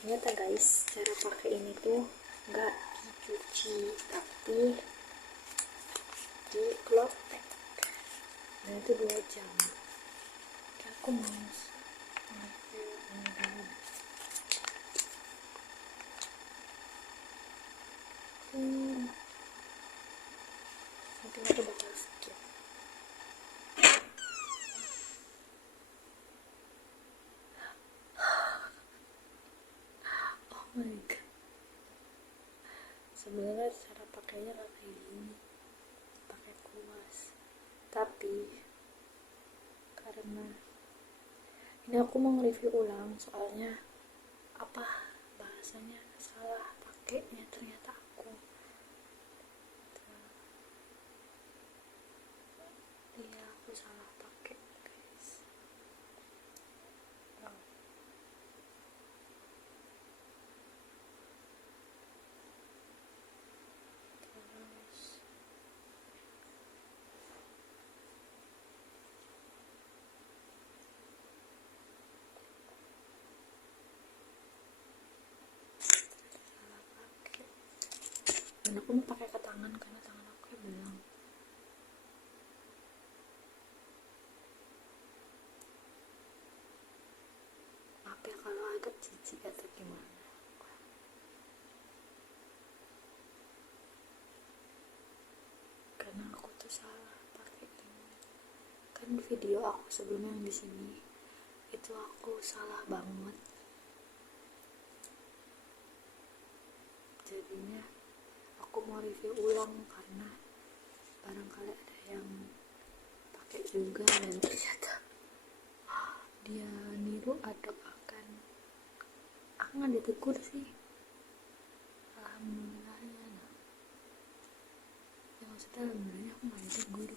Ternyata guys, cara pakai ini tuh nggak dicuci tapi di klotek. Nah itu 2 jam. Aku mau review ini dulu. Mungkin aku bakal skip. Oh my god, sebenarnya cara pakainya nggak kayak gini, pakai kuas. Tapi karena ini aku mau nge-review ulang, soalnya apa bahasanya salah pakainya ternyata aku. Iya, aku salah pakai guys. Oh. Terus salah pakai, dan aku mau pakai ke tangan karena tangan aku ya belang. Maaf ya kalau agak jijik atau gimana, karena aku tuh salah pakai ini. Kan video aku sebelumnya yang di sini itu aku salah banget, jadinya aku mau review ulang karena barangkali ada yang pakai juga dan ternyata dia niru atau akan aku nggak ditegur sih, alhamdulillah ya. Nah, ya maksudnya alhamdulillah aku nggak ditegur.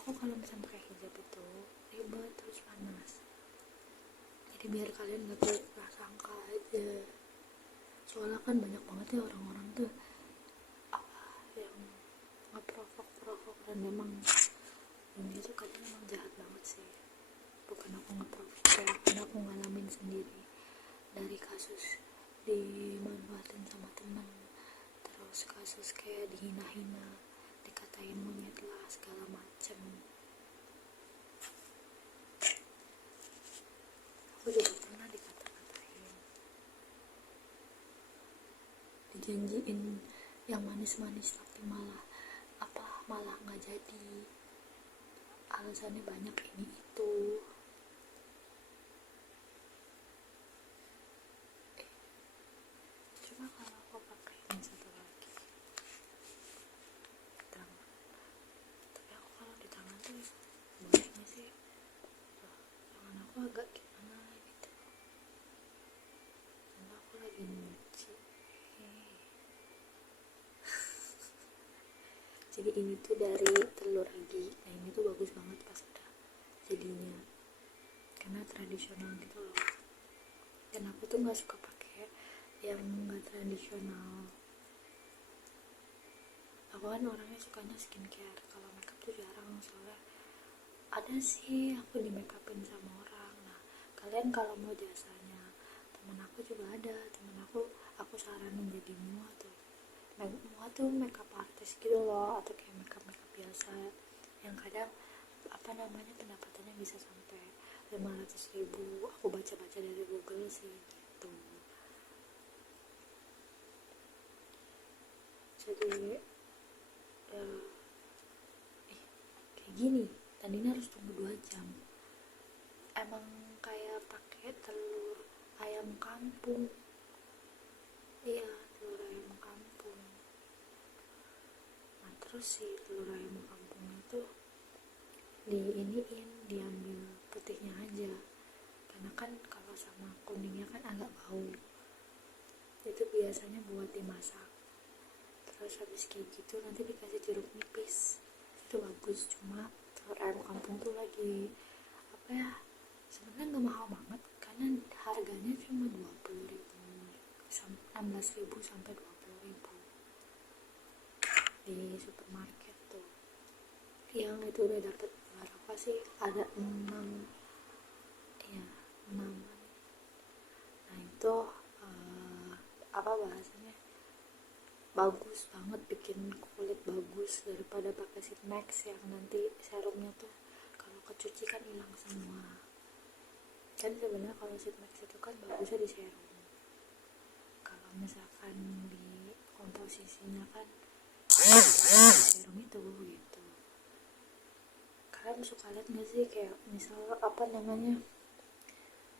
Aku kalau misalnya pakai hijab itu ribet terus panas, jadi biar kalian nggak berprasangka aja, soalnya kan banyak banget ya orang-orang tuh yang ngeprovok dan memang ini tuh kadang emang jahat banget sih. Bukan aku ngeprovok ya, karena aku ngalamin sendiri dari kasus dimanfaatin sama temen, terus kasus kayak dihina-hina, dikatain monyet lah segala macem. Aku juga pernah dikata-katain, dijanjiin yang manis-manis tapi malah nggak jadi, alasannya banyak ini itu. Coba kalau aku pakai yang satu lagi di tangan, tapi aku kalau di tangan tuh boleh nggak sih? Tangan aku agak gimana gitu, karena aku lagi nyuci. Jadi ini tuh dari telur ragi. Nah ini tuh bagus banget pas udah jadinya, karena tradisional gitu loh. Dan aku tuh nggak suka pakai yang nggak tradisional. Aku kan orangnya sukanya skincare, kalau makeup tuh jarang, soalnya ada sih aku di make upin sama orang. Nah kalian kalau mau jasanya, temen aku juga ada, temen aku saranin jadi mua tuh makeup artist gitu loh, atau kayak makeup biasa yang kadang pendapatannya bisa sampai 500.000. Aku baca-baca dari Google sih gitu. Jadi kayak gini tadinya harus tunggu 2 jam. Emang kayak pakai telur ayam kampung. Iya, telur ayam kampung. Nah terus si telur ayam kampung itu diambil putihnya aja, karena kan kalau sama kuningnya kan agak bau. Itu biasanya buat dimasak, terus habis kayak gitu nanti dikasih jeruk nipis, itu bagus. Cuma telur ayam kampung tuh lagi sebenarnya nggak mahal banget, karena harganya cuma 16.000 sampai 20.000 di supermarket tuh. Yang itu udah dapet berapa sih, ada 6. Nah itu apa bahasanya, bagus banget, bikin kulit bagus daripada pakai Sheet Max yang nanti serumnya tuh kalau kecuci kan hilang semua. Kan sebenarnya kalau Sheet Max itu kan bagusnya di serum, kalau misalkan di komposisinya kan serum itu gitu. Kalian suka lihat nggak sih kayak misal apa namanya,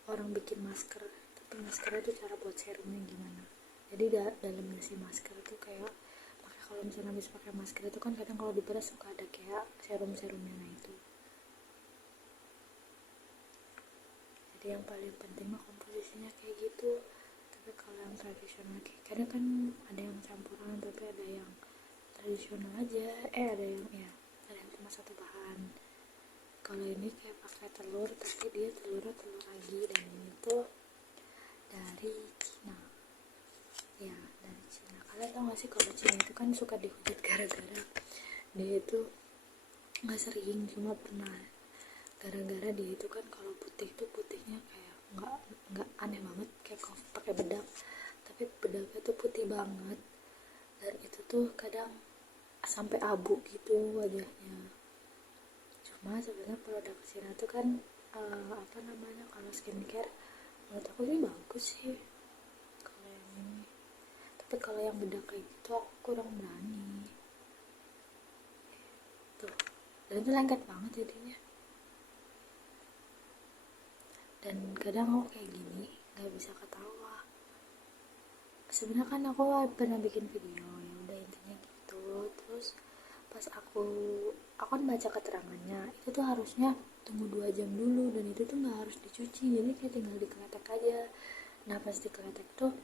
orang bikin masker tapi maskernya tuh cara buat serumnya gimana. Jadi dalam isi masker tuh kayak, makanya kalau misalnya habis pakai masker itu kan kadang kalau diperas suka ada kayak serum-serumnya, nah itu. Jadi yang paling penting mah komposisinya kayak gitu. Tapi kalau yang tradisional kayak kadang kan ada yang campuran tapi ada yang tradisional aja, ada yang ya ada yang cuma satu bahan. Kalau ini kayak pakai telur tapi dia telurnya telur lagi, dan ini tuh dari Cina. Ya dari Cina. Kalian tau gak sih kalau Cina itu kan suka dihujat gara-gara dia itu nggak sering, cuma pernah gara-gara dia itu kan kalau putih tuh putihnya kayak nggak aneh banget kayak pakai bedak, tapi bedaknya tuh putih banget, dan itu tuh kadang sampai abu gitu wajahnya. Cuma sebenarnya produk Cina tuh kan apa namanya, kalau skincare menurut aku sih bagus sih kalau yang ini. Tapi kalau yang bedak kayak gitu aku kurang berani tuh, dan itu lengket banget jadinya. Dan kadang aku kayak gini nggak bisa ketawa. Sebenarnya kan aku pernah bikin video ya udah intinya gitu. Terus pas aku kan baca keterangannya itu tuh harusnya tunggu 2 jam dulu, dan itu tuh nggak harus dicuci, jadi kayak tinggal dikeletek aja. Nah pas dikeletek tuh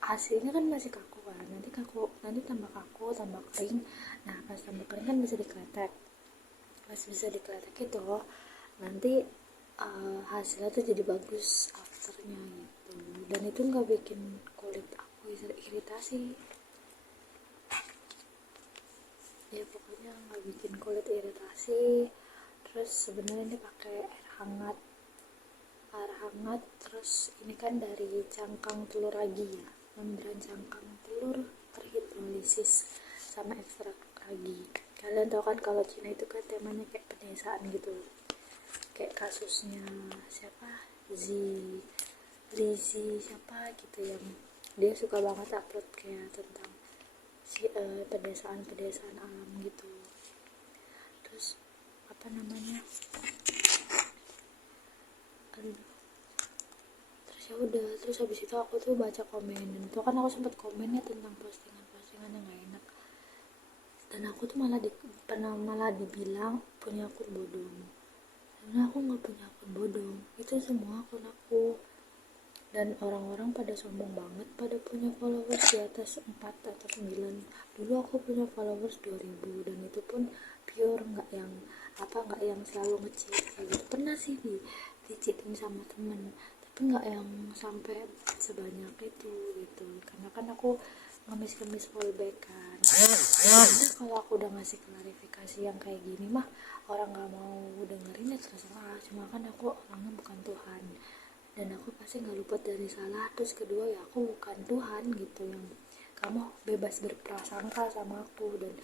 hasilnya kan masih kaku kan, nanti tambah kaku tambah kering. Nah pas tambah kering kan bisa dikeletek, pas bisa dikeletek itu nanti hasilnya tuh jadi bagus afternya gitu, dan itu nggak bikin kulit aku iritasi ya, pokoknya nggak bikin kulit iritasi. Terus sebenarnya ini pakai air hangat, terus ini kan dari cangkang telur ragi ya, membran cangkang telur terhidrolisis sama ekstrak ragi. Kalian tahu kan kalau Cina itu kan temanya kayak pedesaan gitu, kayak kasusnya siapa, Lizzy siapa gitu, yang dia suka banget upload kayak tentang pedesaan alam gitu. Terus apa namanya, aduh, terus ya udah, terus habis itu aku tuh baca komen, dan itu kan aku sempat komennya tentang postingan yang gak enak, dan aku tuh malah dibilang punya akun bodong. Karena aku nggak punya akun bodong, itu semua akun aku. Dan orang-orang pada sombong banget, pada punya followers di atas 4 atau 9. Dulu aku punya followers 2000, dan itu pun pure, nggak yang selalu ngecit gitu. Pernah sih dicitin sama temen, tapi nggak yang sampai sebanyak itu gitu, karena kan aku ngemis-ngemis fallback kan. Sebenarnya kalau aku udah ngasih klarifikasi yang kayak gini mah orang nggak mau dengerin ya terserah, cuma kan aku orangnya bukan Tuhan, dan aku pasti nggak luput dari salah. Terus kedua ya aku bukan Tuhan gitu yang kamu bebas berprasangka sama aku, dan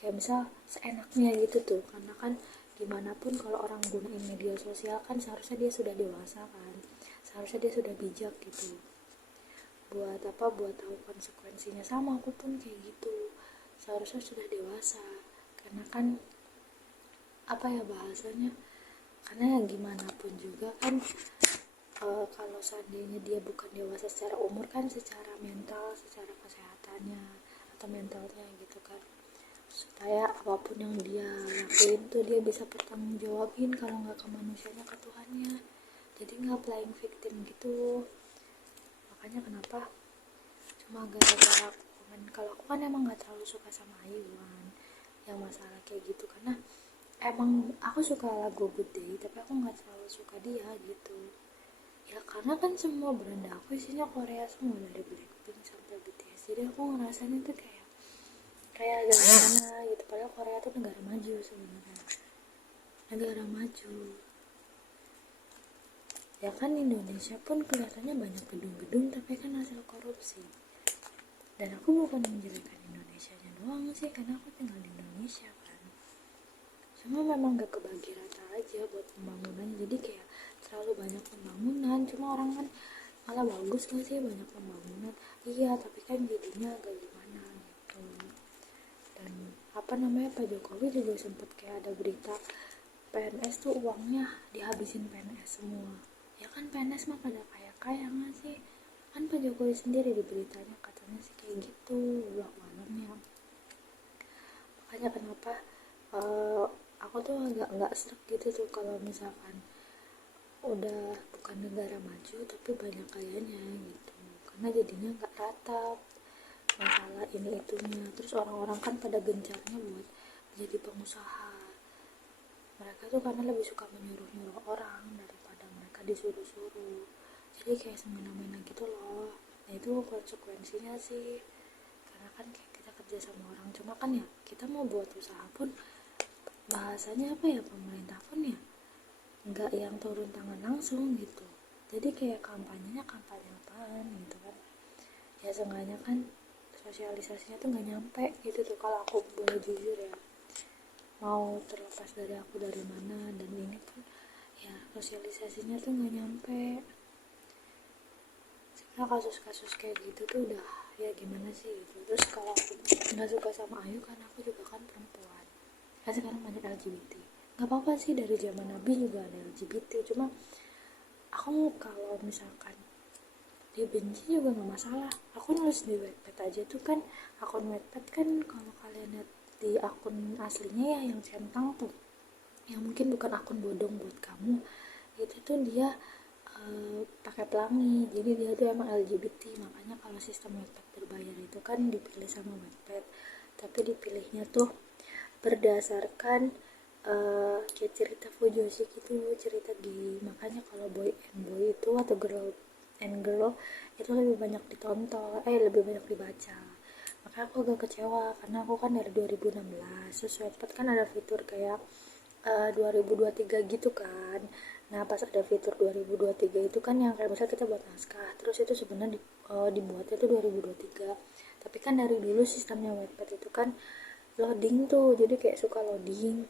kayak misal seenaknya gitu tuh, karena kan gimana pun kalau orang gunain media sosial kan seharusnya dia sudah dewasa kan, seharusnya dia sudah bijak gitu, buat tahu konsekuensinya. Sama aku pun kayak gitu, seharusnya sudah dewasa, karena kan apa ya bahasanya, karena ya gimana pun juga kan kalau seandainya dia bukan dewasa secara umur kan, secara mental, secara kesehatannya atau mentalnya gitu kan, supaya apapun yang dia lakuin tuh dia bisa bertanggung jawabin, kalau nggak ke manusianya ke Tuhannya. Jadi nggak playing victim gitu. Makanya kenapa cuma gara-gara komen, kalau aku kan emang nggak terlalu suka sama Ayu kan yang masalah kayak gitu, karena emang aku suka lagu Good Day tapi aku nggak terlalu suka dia gitu ya, karena kan semua brand aku isinya Korea semua, dari Blackpink sampai BTS, jadi aku ngerasanya tuh kayak agak gimana gitu, padahal Korea tuh negara maju sebenarnya, negara maju ya kan. Indonesia pun kelihatannya banyak gedung-gedung tapi kan hasil korupsi. Dan aku bukan menjelekan Indonesianya doang sih, karena aku tinggal di Indonesia kan. Cuma memang gak kebagi rata aja buat pembangunannya, jadi kayak terlalu banyak pembangunan. Cuma orang kan malah bagus gak sih banyak pembangunan, iya tapi kan jadinya agak gimana gitu. Dan apa namanya, Pak Jokowi juga sempet kayak ada berita PNS tuh uangnya dihabisin PNS semua. Ya kan PNS mah pada kaya-kaya gak sih? Kan Pak Jokowi sendiri di beritanya katanya sih kayak gitu ulah malamnya. Makanya kenapa aku tuh agak nggak serak gitu tuh kalau misalkan udah bukan negara maju tapi banyak kayanya gitu, karena jadinya nggak rata masalah ini itunya. Terus orang-orang kan pada gencarnya buat jadi pengusaha, mereka tuh karena lebih suka menyuruh-nyuruh orang daripada mereka disuruh-suruh, jadi kayak semena-mena gitu loh. Nah itu konsekuensinya sih, karena kan kayak kita kerja sama orang. Cuma kan ya kita mau buat usaha pun bahasanya apa ya, pemerintah pun ya nggak yang turun tangan langsung gitu. Jadi kayak kampanyenya kampanye apaan gitu kan, ya seenggaknya kan sosialisasinya tuh nggak nyampe gitu tuh, kalau aku boleh jujur ya. Mau terlepas dari aku dari mana dan ini pun ya sosialisasinya tuh nggak nyampe. Sebenarnya kasus-kasus kayak gitu tuh udah ya gimana sih gitu. Terus kalau aku nggak suka sama Ayu karena aku juga kan perempuan, kan sekarang banyak LGBT. Nggak apa-apa sih, dari zaman Nabi juga ada LGBT. Cuma aku kalau misalkan dibenci juga nggak masalah. Aku nulis di Wattpad aja tuh kan, akun Wattpad kan kalau kalian lihat di akun aslinya ya yang centang tuh, yang mungkin bukan akun bodong buat kamu, itu tuh dia pakai pelangi, jadi dia tuh emang LGBT. Makanya kalau sistem Wattpad berbayar itu kan dipilih sama Wattpad, tapi dipilihnya tuh berdasarkan kayak cerita fujoshi gitu, cerita gay. Makanya kalau boy and boy itu atau girl and girl itu lebih banyak ditonton, lebih banyak dibaca. Makanya aku agak kecewa karena aku kan dari 2016, terus Wattpad kan ada fitur kayak 2023 gitu kan. Nah pas ada fitur 2023 itu kan yang kayak misalnya kita buat naskah, terus itu sebenarnya dibuatnya itu 2023. Tapi kan dari dulu sistemnya Wattpad itu kan loading tuh, jadi kayak suka loading.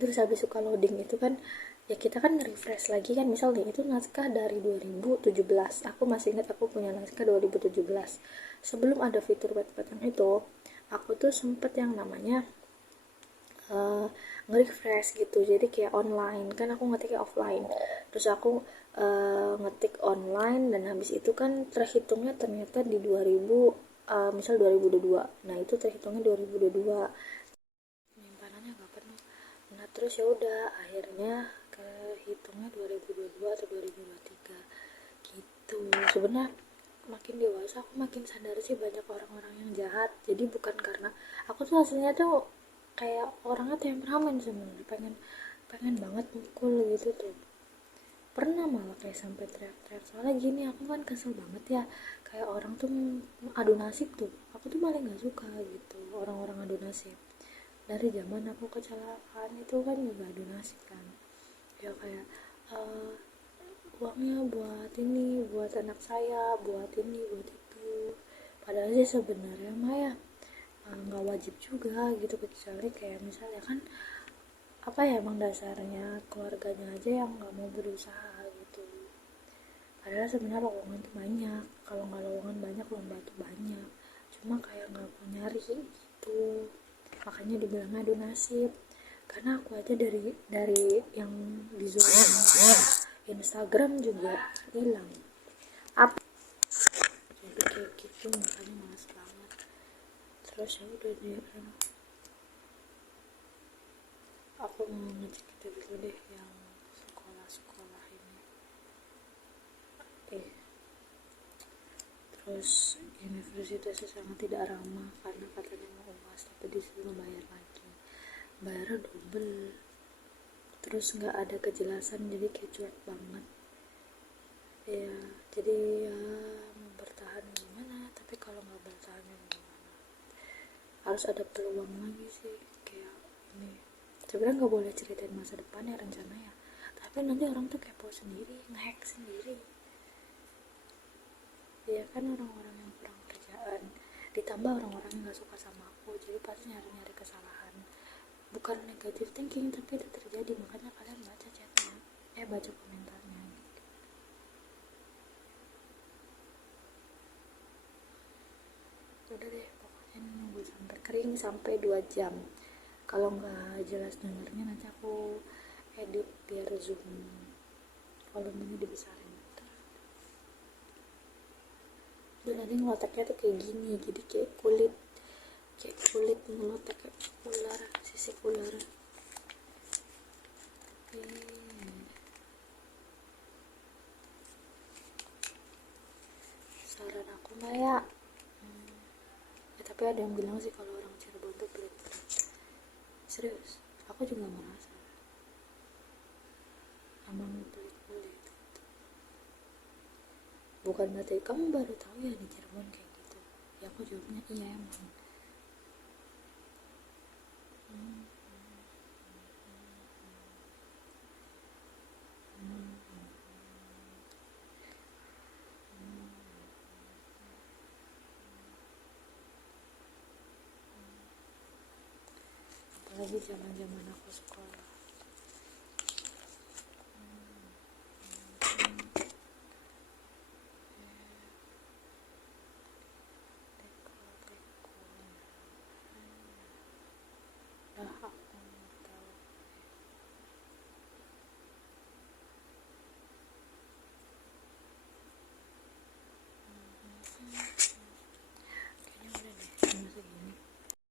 Terus habis suka loading itu kan ya kita kan refresh lagi kan, misalnya itu naskah dari 2017, aku masih ingat aku punya naskah 2017. Sebelum ada fitur Wattpad yang itu, aku tuh sempet yang namanya nge-refresh gitu, jadi kayak online kan, aku ngetiknya offline, terus aku ngetik online, dan habis itu kan terhitungnya ternyata di 2000, misal 2022, nah itu terhitungnya 2022, penyimpanannya gak penuh. Nah terus ya udah akhirnya kehitungnya 2022 atau 2023 gitu. Sebenarnya makin dewasa aku makin sadar sih banyak orang-orang yang jahat. Jadi bukan karena aku tuh aslinya tuh kayak orangnya temperamen sebenarnya, pengen pengen banget mukul gitu tuh, pernah malah kayak sampai teriak-teriak. Soalnya gini, aku kan kesel banget ya, kayak orang tuh adu nasib tuh, aku tuh paling gak suka gitu orang-orang adu nasib. Dari zaman aku kecelakaan itu kan juga adu nasib kan, ya kayak uangnya buat ini, buat anak saya, buat ini, buat itu. Padahal sih sebenarnya mah ya nggak wajib juga gitu, kecuali kayak misalnya kan apa ya, emang dasarnya keluarganya aja yang nggak mau berusaha gitu. Padahal sebenarnya lowongan tuh banyak, kalau nggak lowongan banyak lomba tuh banyak, cuma kayak nggak mau nyari gitu. Makanya dibilangnya adu nasib. Karena aku aja dari yang di zona Instagram juga hilang apa, jadi kayak gitu. Makanya malas banget. Terus ya udah deh, aku mau ngecek itu dulu deh yang sekolah-sekolah ini. Terus universitasnya sangat tidak ramah karena katanya mau UAS tapi disuruh bayar lagi, bayar double. Terus nggak ada kejelasan, jadi kayak cuek banget ya. Jadi ya mau bertahan gimana, tapi kalau nggak bertahan ya gimana, harus ada peluang lagi sih. Kayak ini sebenarnya nggak boleh ceritain masa depan ya, rencananya, tapi nanti orang tuh kepo sendiri, ngehack sendiri ya kan, orang-orang yang kurang kerjaan. ditambah orang-orang yang nggak suka sama aku, jadi pasti nyari-nyari kesalahan. Bukan negatif thinking, tapi itu terjadi, makanya kalian baca chatnya, baca komentarnya gitu. Udah deh, pokoknya ini nunggu sampai kering sampai 2 jam. Kalau nggak jelas dengarnya nanti aku edit biar zoom volumenya dibesarin. Dan nanti ngelotaknya tuh kayak gini, jadi kayak kulit ngelotak kayak ular, sisik ular. Saran aku mah ya, tapi ada yang bilang sih kalau orang Cirebon tuh pelit-pelit. Serius, aku juga merasa emang pelit-pelit. Bukan berarti kamu baru tahu ya di Cirebon kayak gitu. Ya aku jawabnya iya emang. Apalagi zaman-zaman aku sekolah.